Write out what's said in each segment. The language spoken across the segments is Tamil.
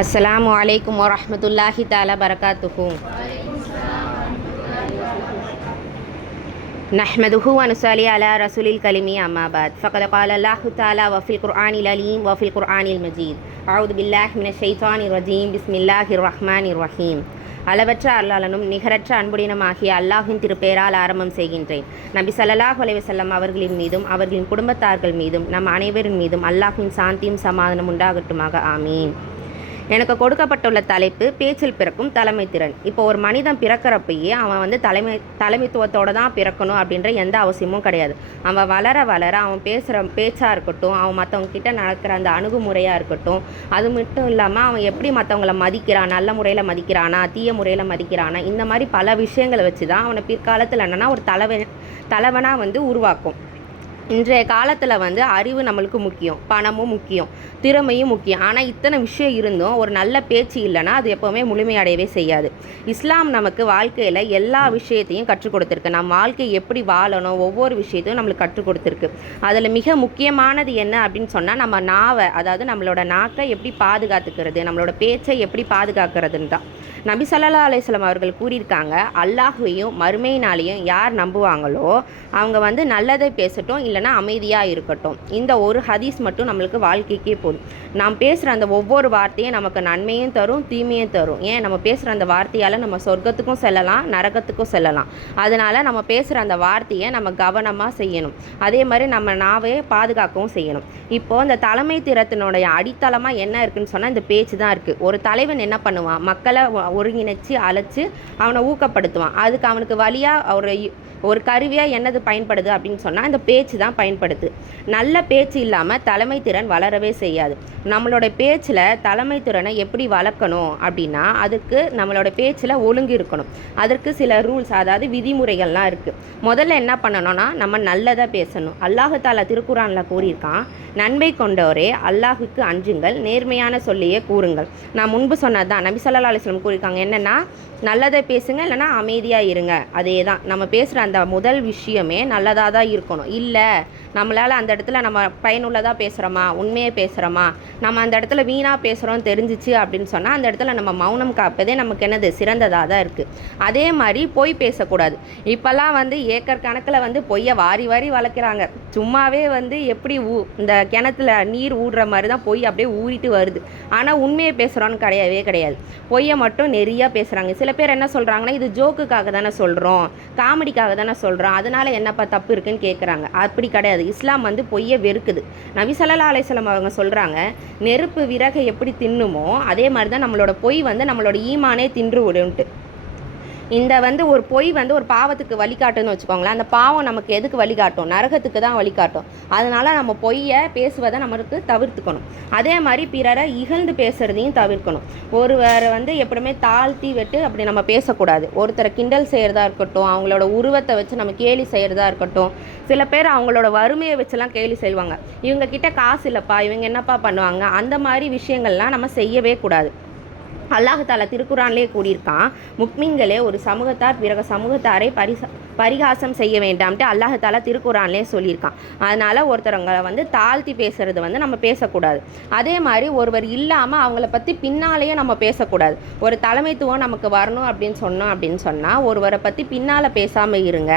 அஸ்ஸலாமு அலைக்கும் வரஹ்மத்துல்லாஹி தஆலா பரகாத்துஹு. நஹ்மதுஹு வ நுஸல்லி அலா ரசூலில் கலீமி அம்மா பஅத். ஃபகத் கால அல்லாஹு தஆலா வ ஃபில் குர்ஆனில் அலீம் வ ஃபில் குர்ஆனில் மஜீத். அஊது பில்லாஹி மினஷ் ஷைத்தானிர் ரஜீம். பிஸ்மில்லாஹிர் ரஹ்மானிர் ரஹீம். அளவற்ற அருளாளனும் நிகரற்ற அன்புடையனுமாகிய அல்லாஹ்வின் திருப்பெயரால் ஆரம்பம் செய்கின்றேன். நபி ஸல்லல்லாஹு அலைஹி வஸல்லம் அவர்களின் மீதும் அவர்களின் குடும்பத்தார்கள் மீதும் நம் அனைவரின் மீதும் அல்லாஹ்வின் சாந்தியும் சமாதானம் உண்டாகட்டுமாக. ஆமீன். எனக்கு கொடுக்கப்பட்டுள்ள தலைப்பு பேச்சில் பிறக்கும் தலைமை திறன். இப்போ ஒரு மனிதன் பிறக்கிறப்பயே அவன் வந்து தலைமைத்துவத்தோடு தான் பிறக்கணும் அப்படின்ற எந்த அவசியமும் கிடையாது. அவன் வளர வளர அவன் பேசுகிற பேச்சாக இருக்கட்டும், அவன் மற்றவங்க கிட்ட நடக்கிற அந்த அணுகுமுறையாக இருக்கட்டும், அது மட்டும் இல்லாமல் அவன் எப்படி மற்றவங்கள மதிக்கிறான், நல்ல முறையில் மதிக்கிறானா, தீய முறையில் மதிக்கிறானா, இந்த மாதிரி பல விஷயங்களை வச்சு தான் அவனை பிற்காலத்தில் என்னென்னா ஒரு தலைவனாக வந்து உருவாக்கும். இன்றைய காலத்தில் வந்து அறிவு நம்மளுக்கு முக்கியம், பணமும் முக்கியம், திறமையும் முக்கியம். ஆனால் இத்தனை விஷயம் இருந்தும் ஒரு நல்ல பேச்சு இல்லைன்னா அது எப்போவுமே முழுமையடையவே செய்யாது. இஸ்லாம் நமக்கு வாழ்க்கையில் எல்லா விஷயத்தையும் கற்றுக் கொடுத்துருக்கு. நம்ம வாழ்க்கை எப்படி வாழணும், ஒவ்வொரு விஷயத்தையும் நம்மளுக்கு கற்றுக் கொடுத்துருக்கு. அதில் மிக முக்கியமானது என்ன அப்படின்னு சொன்னால் நம்ம நாவை, அதாவது நம்மளோட நாக்கை எப்படி பாதுகாத்துக்கிறது, நம்மளோட பேச்சை எப்படி பாதுகாக்கிறதுன்னு தான். நபி ஸல்லல்லாஹு அலைஹி வஸல்லம் அவர்கள் கூறியிருக்காங்க, அல்லாஹ்வையும் மறுமையினாலையும் யார் நம்புவாங்களோ அவங்க வந்து நல்லதை பேசட்டும், இல்லைனா அமைதியாக இருக்கட்டும். இந்த ஒரு ஹதீஸ் மட்டும் நம்மளுக்கு வாழ்க்கைக்கே போதும். நாம் பேசுகிற அந்த ஒவ்வொரு வார்த்தையும் நமக்கு நன்மையும் தரும், தீமையும் தரும். ஏன் நம்ம பேசுகிற அந்த வார்த்தையால் நம்ம சொர்க்கத்துக்கும் செல்லலாம், நரகத்துக்கும் செல்லலாம். அதனால் நம்ம பேசுகிற அந்த வார்த்தையை நம்ம கவனமாக செய்யணும். அதே மாதிரி நம்ம நாவை பாதுகாக்கவும் செய்யணும். இப்போது இந்த தலைமை திறத்தினுடைய அடித்தளமாக என்ன இருக்குதுன்னு சொன்னால் இந்த பேச்சு தான் இருக்குது. ஒரு தலைவன் என்ன பண்ணுவான், மக்களை ஒருங்கிணைச்சு அழைச்சி அவனை ஊக்கப்படுத்துவான். அதுக்கு அவனுக்கு வழியாக ஒரு கருவியாக என்னது பயன்படுது அப்படின்னு சொன்னால் இந்த பேச்சு தான் பயன்படுது. நல்ல பேச்சு இல்லாமல் தலைமை திறன் வளரவே செய்யாது. நம்மளோட பேச்சில் தலைமை திறனை எப்படி வளர்க்கணும் அப்படின்னா அதுக்கு நம்மளோட பேச்சில் ஒழுங்கு இருக்கணும். அதற்கு சில ரூல்ஸ், அதாவது விதிமுறைகள்லாம் இருக்குது. முதல்ல என்ன பண்ணணும்னா நம்ம நல்லதாக பேசணும். அல்லாஹ் தஆலா திருக்குர்ஆனில் கூறியிருக்கான், நன்மை கொண்டோரே அல்லாஹுக்கு அஞ்சுங்கள், நேர்மையான சொல்லியே கூறுங்கள். நான் முன்பு சொன்னது தான். நபி ஸல்லல்லாஹு அலைஹி வஸல்லம் கூறியிருக்காங்க என்னென்னா, நல்லதை பேசுங்க, இல்லைனா அமைதியாக இருங்க. அதே தான் நம்ம பேசுகிற அந்த முதல் விஷயமே நல்லதாக தான் இருக்கணும். இல்லை நம்மளால் அந்த இடத்துல நம்ம பயனுள்ளதாக பேசுகிறோமா, உண்மையை பேசுகிறோமா, நம்ம அந்த இடத்துல வீணாக பேசுகிறோம் தெரிஞ்சிச்சு அப்படின்னு சொன்னால் அந்த இடத்துல நம்ம மௌனம் காப்பதே நமக்கு என்னது சிறந்ததாக தான் இருக்குது. அதே மாதிரி பொய் பேசக்கூடாது. இப்போல்லாம் வந்து ஏக்கர் கணக்கில் வந்து பொய்யை வாரி வாரி வளர்க்குறாங்க. சும்மாவே வந்து எப்படி இந்த கிணத்துல நீர் ஊடுற மாதிரி தான் பொய் அப்படியே ஊறிட்டு வருது. ஆனால் உண்மையை பேசுகிறோன்னு கிடையவே கிடையாது. பொய்யை மட்டும் நிறைய பேசுகிறாங்க. சில பேர் என்ன சொல்கிறாங்கன்னா, இது ஜோக்குக்காக தானே சொல்கிறோம், காமெடிக்காக தானே சொல்கிறோம், அதனால் என்னப்பா தப்பு இருக்குன்னு கேட்குறாங்க. அப்படி கிடையாது. இஸ்லாம் வந்து பொய்யை வெறுக்குது. நபி ஸல்லல்லாஹு அலைஹி வஸல்லம் அவங்க சொல்கிறாங்க, நெருப்பு விறகை எப்படி தின்னுமோ அதே மாதிரி தான் நம்மளோட பொய் வந்து நம்மளோட ஈமானே தின்று விடுன்ட்டு. இந்த வந்து ஒரு பொய் வந்து ஒரு பாவத்துக்கு வழிகாட்டுன்னு வச்சுக்கோங்களேன். அந்த பாவம் நமக்கு எதுக்கு வழிகாட்டும், நரகத்துக்கு தான் வழிகாட்டும். அதனால் நம்ம பொய்யை பேசுவதை நம்மளுக்கு தவிர்த்துக்கணும். அதே மாதிரி பிறரை இகழ்ந்து பேசுகிறதையும் தவிர்க்கணும். ஒருவரை வந்து எப்பவுமே தாழ்த்தி விட்டு அப்படி நம்ம பேசக்கூடாது. ஒருத்தரை கிண்டல் செய்கிறதா இருக்கட்டும், அவங்களோட உருவத்தை வச்சு நம்ம கேலி செய்கிறதா இருக்கட்டும். சில பேர் அவங்களோட வறுமையை வச்சுலாம் கேலி செய்வாங்க. இவங்க கிட்ட காசு இல்லைப்பா, இவங்க என்னப்பா பண்ணுவாங்க, அந்த மாதிரி விஷயங்கள்லாம் நம்ம செய்யவே கூடாது. அல்லாஹ் தஆலா திருக்குர்ஆனிலே கூறியிருக்கான், முக்மீன்களே ஒரு சமூகத்தார் பிறகு சமூகத்தாரை பரிகாசம் செய்ய வேண்டாம்ட்டு அல்லாஹ் தஆலா திருக்குர்ஆனிலே சொல்லியிருக்கான். அதனால் ஒருத்தரங்களை வந்து தாழ்த்தி பேசுகிறது வந்து நம்ம பேசக்கூடாது. அதே மாதிரி ஒருவர் இல்லாமல் அவங்கள பற்றி பின்னாலேயே நம்ம பேசக்கூடாது. ஒரு தலைமைத்துவம் நமக்கு வரணும் அப்படின்னு சொன்னால் ஒருவரை பற்றி பின்னால் பேசாமல் இருங்க.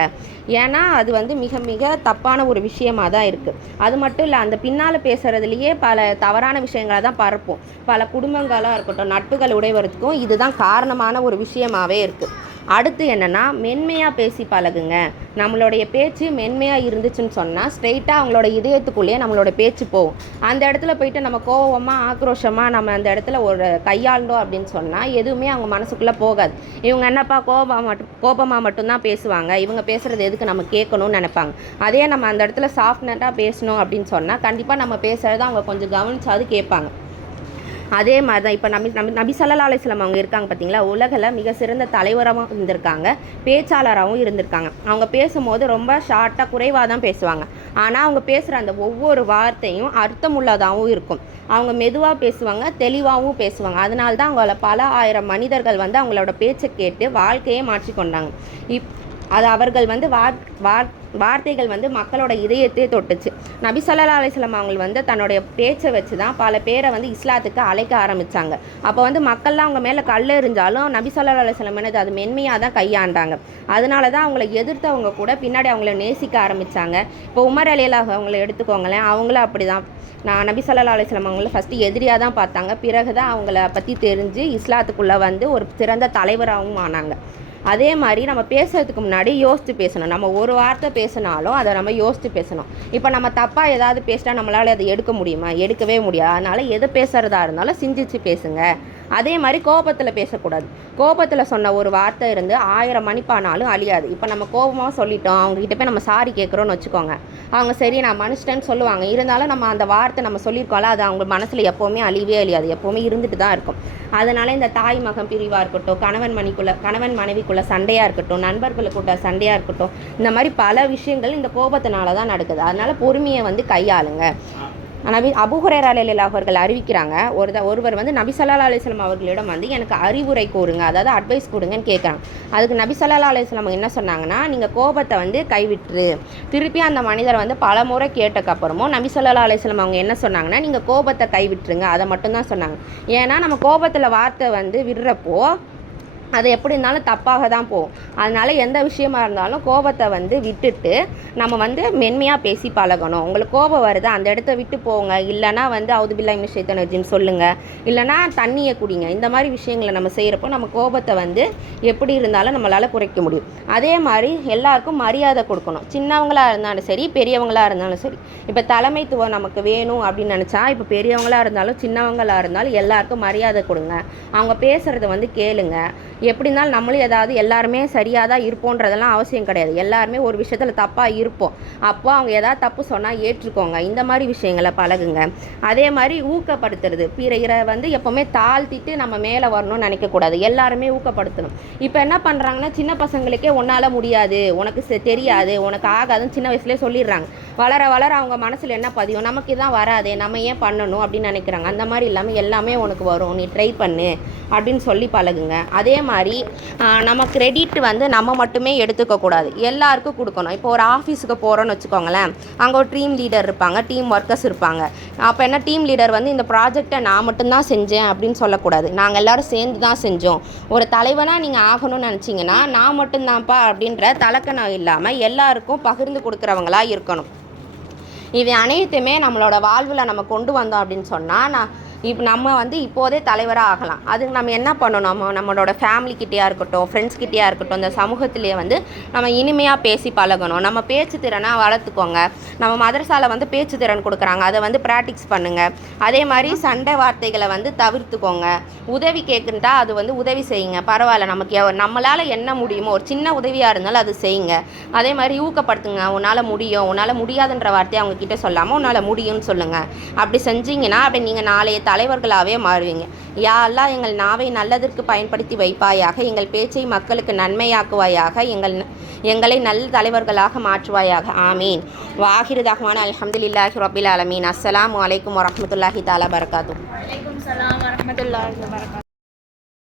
ஏன்னா அது வந்து மிக மிக தப்பான ஒரு விஷயமாக தான் இருக்குது. அது மட்டும் இல்லை, அந்த பின்னால் பேசுகிறதுலையே பல தவறான விஷயங்களை தான் பரப்பும். பல குடும்பங்களாக இருக்கட்டும், நட்புகள் உடைவதற்கும் இதுதான் காரணமான ஒரு விஷயமாகவே இருக்குது. அடுத்து என்னென்னா, மென்மையாக பேசி பழகுங்க. நம்மளுடைய பேச்சு மென்மையாக இருந்துச்சுன்னு சொன்னால் ஸ்ட்ரெயிட்டாக அவங்களோட இதயத்துக்குள்ளேயே நம்மளோட பேச்சு போகும். அந்த இடத்துல போயிட்டு நம்ம கோபமாக ஆக்ரோஷமாக நம்ம அந்த இடத்துல ஒரு கையாண்டோம் அப்படின்னு சொன்னால் எதுவுமே அவங்க மனசுக்குள்ளே போகாது. இவங்க என்னப்பா கோபமாக மட்டும்தான் பேசுவாங்க, இவங்க பேசுகிறது எதுக்கு நம்ம கேட்கணும்னு நினைப்பாங்க. அதே நம்ம அந்த இடத்துல சாஃப்ட்னட்டாக பேசணும் அப்படின்னு சொன்னால் கண்டிப்பாக நம்ம பேசுகிறத அவங்க கொஞ்சம் கவனிச்சாவது கேட்பாங்க. அதே மாதிரி தான் இப்போ நபி ஸல்லல்லாஹு அலைஹி வஸல்லம் அவங்க இருக்காங்க பார்த்தீங்களா, உலகில் மிக சிறந்த தலைவராகவும் இருந்திருக்காங்க, பேச்சாளராகவும் இருந்திருக்காங்க. அவங்க பேசும்போது ரொம்ப ஷார்ட்டாக குறைவாக தான் பேசுவாங்க. ஆனால் அவங்க பேசுகிற அந்த ஒவ்வொரு வார்த்தையும் அர்த்தமுள்ளதாகவும் இருக்கும். அவங்க மெதுவாக பேசுவாங்க, தெளிவாகவும் பேசுவாங்க. அதனால தான் அவங்கள பல ஆயிரம் மனிதர்கள் வந்து அவங்களோட பேச்சை கேட்டு வாழ்க்கையே மாற்றி கொண்டாங்க. அது அவர்கள் வந்து வார்த்தைகள் வந்து மக்களோட இதயத்தையே தொட்டுச்சு. நபி ஸல்லல்லாஹு அலைஹி வஸல்லம் அவங்க வந்து தன்னுடைய பேச்சை வச்சு தான் பல பேரை வந்து இஸ்லாத்துக்கு அழைக்க ஆரம்பித்தாங்க. அப்போ வந்து மக்கள்லாம் அவங்க மேலே கல் எறிஞ்சாலும் நபி ஸல்லல்லாஹு அலைஹி வஸல்லம் என்னது அது மென்மையாக தான் கையாண்டாங்க. அதனால தான் அவங்கள எதிர்த்தவங்க கூட பின்னாடி அவங்கள நேசிக்க ஆரம்பித்தாங்க. இப்போ உமர் ரலியல்லாஹு அவங்கள எடுத்துக்கோங்களேன், அவங்களும் அப்படி தான். நபி ஸல்லல்லாஹு அலைஹி வஸல்லம் அவங்கள ஃபஸ்ட்டு எதிரியாக தான் பார்த்தாங்க. பிறகு தான் அவங்கள பற்றி தெரிஞ்சு இஸ்லாத்துக்குள்ளே வந்து ஒரு சிறந்த தலைவராகவும் ஆனாங்க. அதே மாதிரி நம்ம பேசுகிறதுக்கு முன்னாடி யோசித்து பேசணும். நம்ம ஒரு வார்த்தை பேசினாலும் அதை நம்ம யோசித்து பேசணும். இப்போ நம்ம தப்பாக ஏதாவது பேசிட்டா நம்மளால் அதை எடுக்க முடியுமா? எடுக்கவே முடியாது. அதனால் எது பேசுகிறதா இருந்தாலும் சிந்திச்சு பேசுங்க. அதே மாதிரி கோபத்தில் பேசக்கூடாது. கோபத்தில் சொன்ன ஒரு வார்த்தை இருந்து 1000 மன்னிப்பானாலும் அழியாது. இப்போ நம்ம கோபமாக சொல்லிட்டோம், அவங்ககிட்ட போய் நம்ம சாரி கேட்குறோன்னு வச்சுக்கோங்க, அவங்க சரி நான் மன்னிச்சிட்டேன்னு சொல்லுவாங்க. இருந்தாலும் நம்ம அந்த வார்த்தை நம்ம சொல்லியிருக்கோம்ல, அது அவங்க மனசில் எப்போவுமே அழிவே அழியாது, எப்போவுமே இருந்துட்டு தான் இருக்கும். அதனால் இந்த தாய் மகன் பிரிவாக இருக்கட்டும், கணவன் மனைவிக்குள்ளே சண்டையாக இருக்கட்டும், நண்பர்களுக்குள்ள சண்டையாக இருக்கட்டும், இந்த மாதிரி பல விஷயங்கள் இந்த கோபத்தினால தான் நடக்குது. அதனால் பொறுமையை வந்து கையாளுங்க. அபூ ஹுரைரா ரலியல்லாஹு அவர்கள் அறிவிக்கிறாங்க, ஒருவர் வந்து நபி ஸல்லல்லாஹு அலைஹி வஸல்லம் அவர்களிடம் வந்து எனக்கு அறிவுரை கூறுங்க, அதாவது அட்வைஸ் கொடுங்கன்னு கேட்குறாங்க. அதுக்கு நபி ஸல்லல்லாஹு அலைஹி வஸல்லம் என்ன சொன்னாங்கன்னா, நீங்கள் கோபத்தை வந்து கைவிட்டுரு. திருப்பி அந்த மனிதர் வந்து பல முறை கேட்டக்கப்புறமும் நபி ஸல்லல்லாஹு அலைஹி வஸல்லம் அவங்க என்ன சொன்னாங்கன்னா, நீங்கள் கோபத்தை கைவிட்டுருங்க, அதை மட்டும்தான் சொன்னாங்க. ஏன்னா நம்ம கோபத்தில் வார்த்தை வந்து விடுறப்போ அது எப்படி இருந்தாலும் தப்பாக தான் போகும். அதனால் எந்த விஷயமா இருந்தாலும் கோபத்தை வந்து விட்டுட்டு நம்ம வந்து மென்மையாக பேசி பழகணும். உங்களுக்கு கோபம் வருது, அந்த இடத்த விட்டு போங்க. இல்லைனா வந்து அவுது பில்லாஹி மினஷ் ஷைத்தானிர் ரஜீம் சொல்லுங்கள், இல்லைனா தண்ணியை குடிங்க. இந்த மாதிரி விஷயங்களை நம்ம செய்கிறப்போ நம்ம கோபத்தை வந்து எப்படி இருந்தாலும் நம்மளால் குறைக்க முடியும். அதே மாதிரி எல்லாருக்கும் மரியாதை கொடுக்கணும். சின்னவங்களாக இருந்தாலும் சரி, பெரியவங்களாக இருந்தாலும் சரி. இப்போ தலைமைத்துவம் நமக்கு வேணும் அப்படின்னு நினச்சா, இப்போ பெரியவங்களாக இருந்தாலும் சின்னவங்களாக இருந்தாலும் எல்லாருக்கும் மரியாதை கொடுங்க. அவங்க பேசுகிறத வந்து கேளுங்க. எப்படி இருந்தாலும் நம்மளும் ஏதாவது எல்லாருமே சரியாக தான் இருப்போன்றதெல்லாம் அவசியம் கிடையாது. எல்லாருமே ஒரு விஷயத்தில் தப்பாக இருப்போம். அப்போ அவங்க ஏதாவது தப்பு சொன்னால் ஏற்றுக்கோங்க. இந்த மாதிரி விஷயங்களை பழகுங்க. அதே மாதிரி ஊக்கப்படுத்துறது, பிறரை வந்து எப்போவுமே தாழ்த்திட்டு நம்ம மேலே வரணும்னு நினைக்கக்கூடாது. எல்லாருமே ஊக்கப்படுத்தணும். இப்போ என்ன பண்ணுறாங்கன்னா, சின்ன பசங்களுக்கே உன்னால் முடியாது, உனக்கு தெரியாது, உனக்கு ஆகாதுன்னு சின்ன வயசுலேயே சொல்லிடுறாங்க. வளர வளர அவங்க மனசில் என்ன பதியும், நமக்கு தான் வராதே, நம்ம ஏன் பண்ணணும் அப்படின்னு நினைக்கிறாங்க. அந்த மாதிரி இல்லாமல் எல்லாமே உனக்கு வரும், நீ ட்ரை பண்ணு அப்படின்னு சொல்லி பழகுங்க. அதே மாதிரி நம்ம கிரெடிட் வந்து நம்ம மட்டுமே எடுத்துக்கக்கூடாது, எல்லாருக்கும் கொடுக்கணும். இப்போ ஒரு ஆஃபீஸுக்கு போகிறோன்னு வச்சுக்கோங்களேன், அங்கே ஒரு டீம் லீடர் இருப்பாங்க, டீம் ஒர்க்கர்ஸ் இருப்பாங்க. அப்போ என்ன, டீம் லீடர் வந்து இந்த ப்ராஜெக்டை நான் மட்டும்தான் செஞ்சேன் அப்படின்னு சொல்லக்கூடாது. நாங்கள் எல்லோரும் சேர்ந்து தான் செஞ்சோம். ஒரு தலைவனாக நீங்கள் ஆகணும்னு நினச்சிங்கன்னா நான் மட்டும்தான்ப்பா அப்படின்ற தலக்கணம் இல்லாமல் எல்லாருக்கும் பகிர்ந்து கொடுக்குறவங்களா இருக்கணும். இது அனைத்துமே நம்மளோட வாழ்வில் நம்ம கொண்டு வந்தோம் அப்படின்னு சொன்னால் நம்ம வந்து இப்போதே தலைவராக ஆகலாம். அதுக்கு நம்ம என்ன பண்ணணும், நம்மளோட ஃபேமிலிக்கிட்டேயா இருக்கட்டும், ஃப்ரெண்ட்ஸ்கிட்டேயா இருக்கட்டும், இந்த சமூகத்திலேயே வந்து நம்ம இனிமையாக பேசி பழகணும். நம்ம பேச்சு திறனை வளர்த்துக்கோங்க. நம்ம மதரசாவில் வந்து பேச்சு திறன் கொடுக்குறாங்க, அதை வந்து ப்ராக்டிஸ் பண்ணுங்கள். அதே மாதிரி சண்டை வார்த்தைகளை வந்து தவிர்த்துக்கோங்க. உதவி கேட்குறா அது வந்து உதவி செய்யுங்க. பரவாயில்ல, நமக்கு நம்மளால் என்ன முடியுமோ ஒரு சின்ன உதவியாக இருந்தாலும் அது செய்யுங்க. அதே மாதிரி ஊக்கப்படுத்துங்க. உன்னால் முடியும், உன்னால் முடியாதுன்ற வார்த்தையை அவங்கக்கிட்ட சொல்லாமல் உன்னால் முடியும்னு சொல்லுங்கள். அப்படி செஞ்சீங்கன்னா அப்படி நீங்கள் நாளைய தலைவர்களாகவே மாறுவீங்க. யா அல்லாஹ், எங்கள் நாவை நல்லதற்கு பயன்படுத்தி வைப்பாயாக, எங்கள் பேச்சை மக்களுக்கு நன்மையாக்குவாயாக, எங்களை நல்ல தலைவர்களாக மாற்றுவாயாக. ஆமீன். வாஹிரு தஹ்வானா அல்ஹம்துலில்லாஹி ரப்பில் ஆலமீன். அஸ்ஸலாமு அலைக்கும் வரஹ்மத்துல்லாஹி தஆலா பரகாத்துஹு.